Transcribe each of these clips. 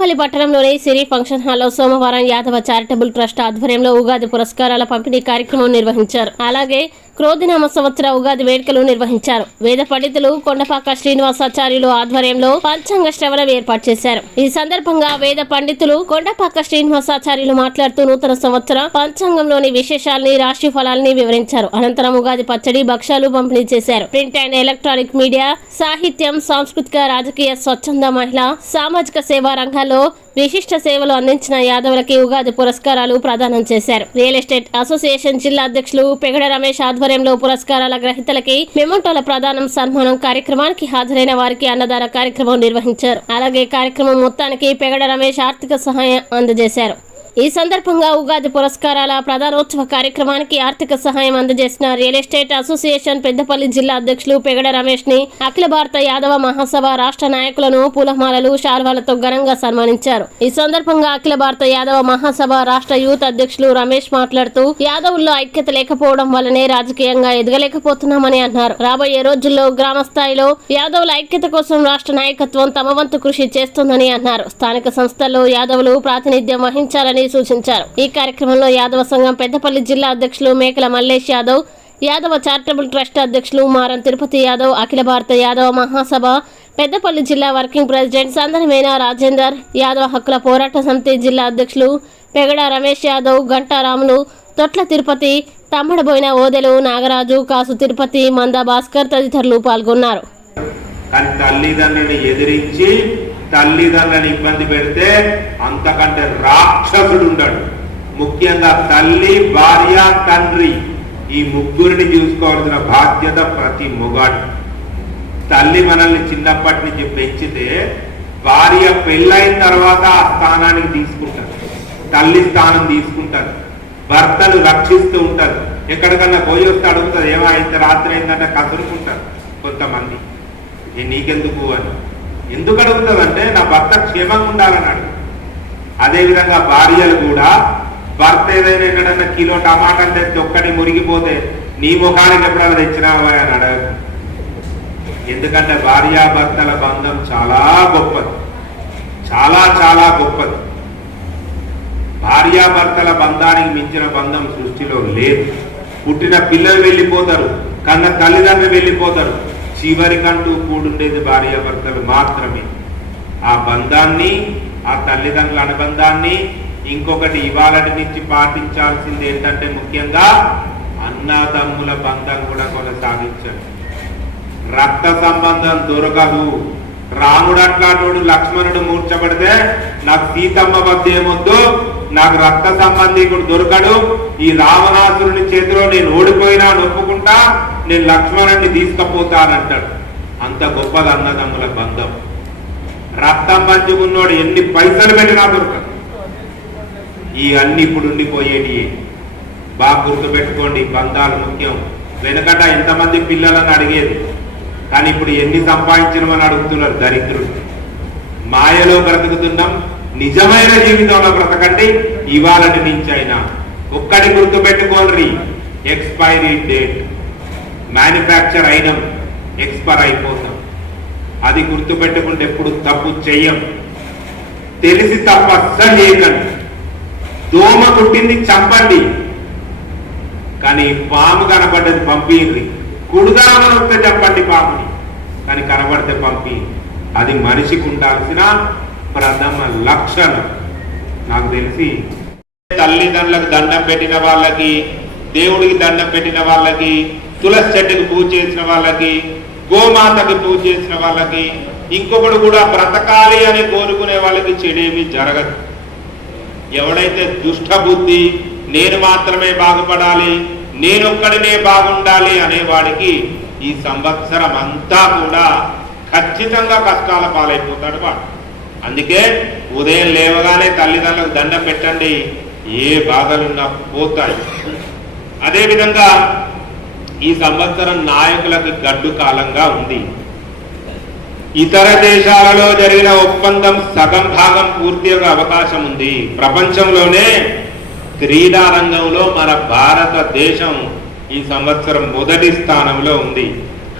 తాడేపల్లి పట్టణంలోని సిరి ఫంక్షన్ హాల్లో సోమవారం యాదవ చారిటబుల్ ట్రస్ట్ ఆధ్వర్యంలో ఉగాది పురస్కారాల పంపిణీ కార్యక్రమం నిర్వహించారు. అలాగే క్రోధినామ సంవత్సర ఉగాది వేడుకలు నిర్వహించారు. వేద పండితులు కొండపాక శ్రీనివాసాచార్యులు ఆధ్వర్యంలో పంచాంగ శ్రవణం ఏర్పాటు చేశారు. ఈ సందర్భంగా వేద పండితులు కొండపాక శ్రీనివాసాచార్యులు మాట్లాడుతూ నూతన సంవత్సర పంచాంగంలోని విశేషాలని రాశి ఫలాల్ని వివరించారు. అనంతరం ఉగాది పచ్చడి భక్ష్యాలు పంపిణీ చేశారు. ప్రింట్ అండ్ ఎలక్ట్రానిక్ మీడియా సాహిత్యం సాంస్కృతిక రాజకీయ స్వచ్ఛంద మహిళ సామాజిక సేవా రంగాల్లో విశిష్ట సేవలు అందించిన యాదవులకి ఉగాది పురస్కారాలు ప్రదానం చేశారు. రియల్ ఎస్టేట్ అసోసియేషన్ జిల్లా అధ్యక్షులు పెగడ రమేష్ ఆధ్వర్యంలో పురస్కారాల గ్రహీతలకి మెమోటోల ప్రదానం సన్మానం కార్యక్రమానికి హాజరైన వారికి అన్నదాన కార్యక్రమం నిర్వహించారు. అలాగే కార్యక్రమం మొత్తానికి పెగడ రమేష్ ఆర్థిక సహాయం అందజేశారు. ఈ సందర్భంగా ఉగాది పురస్కారాల ప్రధానోత్సవ కార్యక్రమానికి ఆర్థిక సహాయం అందజేసిన రియల్ ఎస్టేట్ అసోసియేషన్ పెద్దపల్లి జిల్లా అధ్యక్షులు పెగడ రమేష్ని అఖిల భారత యాదవ మహాసభ రాష్ట్ర నాయకులను పూలమాలలు శాల్వాలతో ఘనంగా సన్మానించారు. ఈ సందర్భంగా అఖిల భారత యాదవ మహాసభ రాష్ట్ర యూత్ అధ్యక్షులు రమేష్ మాట్లాడుతూ యాదవుల్లో ఐక్యత లేకపోవడం వల్లనే రాజకీయంగా ఎదగలేకపోతున్నామని అన్నారు. రాబోయే రోజుల్లో గ్రామ స్థాయిలో యాదవుల ఐక్యత కోసం రాష్ట్ర నాయకత్వం తమ వంతు కృషి చేస్తుందని అన్నారు. స్థానిక సంస్థల్లో యాదవులు ప్రాతినిధ్యం వహించాలని సూచించారు. ఈ కార్యక్రమంలో యాదవ సంఘం పెద్దపల్లి జిల్లా అధ్యక్షులు మేకల మల్లేష్ యాదవ్ యాదవ చారిటబుల్ ట్రస్ట్ అధ్యక్షులు మారం తిరుపతి యాదవ్ అఖిల భారత యాదవ మహాసభ పెద్దపల్లి జిల్లా వర్కింగ్ ప్రెసిడెంట్ సందనమైన రాజేందర్ యాదవ హక్కుల పోరాట సమితి జిల్లా అధ్యక్షులు పెగడ రమేష్ యాదవ్ గంటారాములు తొట్ల తిరుపతి తమ్మడబోయిన ఓదెలు నాగరాజు కాసు తిరుపతి మంద భాస్కర్ తదితరులు పాల్గొన్నారు. కానీ తల్లిదండ్రుని ఎదిరించి తల్లిదండ్రులను ఇబ్బంది పెడితే అంతకంటే రాక్షసుడు ఉండడు ముఖ్యంగా తల్లి భార్య తండ్రి. ఈ ముగ్గురిని చూసుకోవాల్సిన బాధ్యత ప్రతి మొగాడు. తల్లి మనల్ని చిన్నప్పటి నుంచి పెంచితే భార్య పెళ్ళైన తర్వాత ఆ స్థానానికి తీసుకుంటారు. తల్లి స్థానం తీసుకుంటారు. భర్తను రక్షిస్తూ ఉంటారు. ఎక్కడికన్నా పోయి వస్తే అడుగుతారు ఏమో అయితే రాత్రి అయిందంటే కదులుకుంటారు కొంతమంది. నీకెందుకు? అని. ఎందుకు అడుగుతుందంటే నా భర్త క్షేమంగా ఉండాలని అడుగు అదేవిధంగా భార్యలు కూడా భర్త ఏదైనా ఎక్కడన్నా కిలో టమాటాలు తెచ్చి ఒక్కటి మురిగిపోతే నీ ముఖానికి ఎప్పుడైనా తెచ్చినావా అని అడగదు. ఎందుకంటే భార్యాభర్తల బంధం చాలా గొప్పది. చాలా చాలా గొప్పది. భార్యాభర్తల బంధానికి మించిన బంధం సృష్టిలో లేదు. పుట్టిన పిల్లలు వెళ్ళిపోతారు కన్న తల్లిదండ్రులు వెళ్ళిపోతారు. చివరికంటూ కూడుండేది భార్యాభర్తలు మాత్రమే. ఆ బంధాన్ని ఆ తల్లిదండ్రుల అనుబంధాన్ని ఇంకొకటి ఇవాళటి నుంచి పాటించాల్సింది ఏంటంటే ముఖ్యంగా అన్నదమ్ముల బంధం కూడా కొనసాగించండి. రక్త సంబంధం దొరకదు. రాముడు అట్లాంటి లక్ష్మణుడు మూర్చబడితే నాకు సీతమ్మ వద్ద ఏమొద్దు నాకు రక్త సంబంధికుడు దొరకడు. ఈ రావణాసురుని చేతిలో నేను ఓడిపోయినా నొప్పుకుంటా నేను లక్ష్మణుడిని తీసుకపోతానంటాడు. అంత గొప్పది అన్నదమ్ముల బంధం. రక్తం పంచుకున్నోడు ఎన్ని పైసలు పెట్టినా దొరకదు. ఈ అన్ని ఇప్పుడు ఉండిపోయేటి బాగా గుర్తుపెట్టుకోండి బంధాలు ముఖ్యం. వెనకట ఎంతమంది పిల్లలను అడిగేది? కానీ ఇప్పుడు ఎన్ని సంపాదించినమని అడుగుతున్నారు దరిద్రుడు మాయలో బ్రతుకుతున్నాం నిజమైన జీవితంలో బ్రతకండి. ఇవాళటి నుంచి అయినా ఒక్కటి గుర్తుపెట్టుకోండి. Expiry date. మ్యానుఫ్యాక్చర్ అయినం. ఎక్స్పైర్ అయిపోతాం. అది గుర్తుపెట్టుకుంటే ఎప్పుడు తప్పు చెయ్యం. తెలిసి తప్ప అస్సలు చేయకండి. దోమ కుట్టింది చంపండి. కానీ పాము కనబడ్డది పంపింది కుడుదామని వస్తే చెప్పండి పాముని. కానీ కనబడితే పంపి అది మనిషికి ఉండాల్సిన ప్రథమ లక్షణం. నాకు తెలిసి తల్లిదండ్రులకు దండం పెట్టిన వాళ్ళకి దేవుడికి దండం పెట్టిన వాళ్ళకి తులసి చెట్టుకి పూజ చేసిన వాళ్ళకి గోమాతకి పూజ చేసిన వాళ్ళకి ఇంకొకడు కూడా బ్రతకాలి అని కోరుకునే వాళ్ళకి చెడేమి జరగదు. ఎవడైతే దుష్టబుద్ధి నేను మాత్రమే బాగుపడాలి నేనొక్కడినే బాగుండాలి అనేవాడికి ఈ సంవత్సరం అంతా కూడా ఖచ్చితంగా కష్టాల పాలైపోతాడు వాడు. అందుకే ఉదయం లేవగానే తల్లిదండ్రులకు దండం పెట్టండి. ఏ బాధలున్నా పోతాయి. అదేవిధంగా ఈ సంవత్సరం నాయకులకు గడ్డు కాలంగా ఉంది. ఇతర దేశాలలో జరిగిన ఒప్పందం సగం భాగం పూర్తి అయ్యే అవకాశం ఉంది. ప్రపంచంలోనే క్రీడా రంగంలో మన భారతదేశం ఈ సంవత్సరం మొదటి స్థానంలో ఉంది.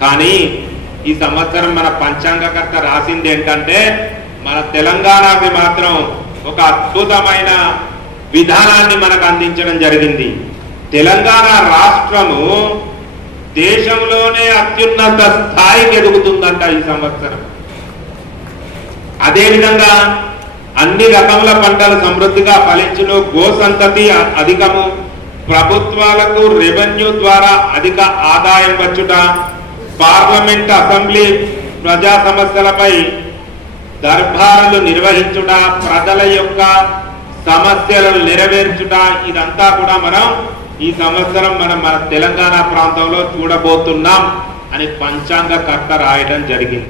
కానీ ఈ సంవత్సరం మన పంచాంగకర్త రాసింది ఏంటంటే మన తెలంగాణకి మాత్రం ఒక అద్భుతమైన విధానాన్ని మనకు అందించడం జరిగింది. తెలంగాణ రాష్ట్రము దేశంలోనే అత్యున్నత స్థాయికి ఎదుగుతుందంట ఈ సంవత్సరం. అదేవిధంగా అన్ని రకముల పంటలు సమృద్ధిగా ఫలించును గోసంతతి అధికము. ప్రభుత్వాలకు రెవెన్యూ ద్వారా అధిక ఆదాయం వచ్చుట పార్లమెంట్ అసెంబ్లీ ప్రజా సమస్యలపై దర్బారులు నిర్వహించుట ప్రజల యొక్క సమస్యలను నెరవేర్చుట ఇదంతా కూడా మనం ఈ సంవత్సరం మనం మన తెలంగాణ ప్రాంతంలో చూడబోతున్నాం అని పంచాంగ కర్త రాయడం జరిగింది.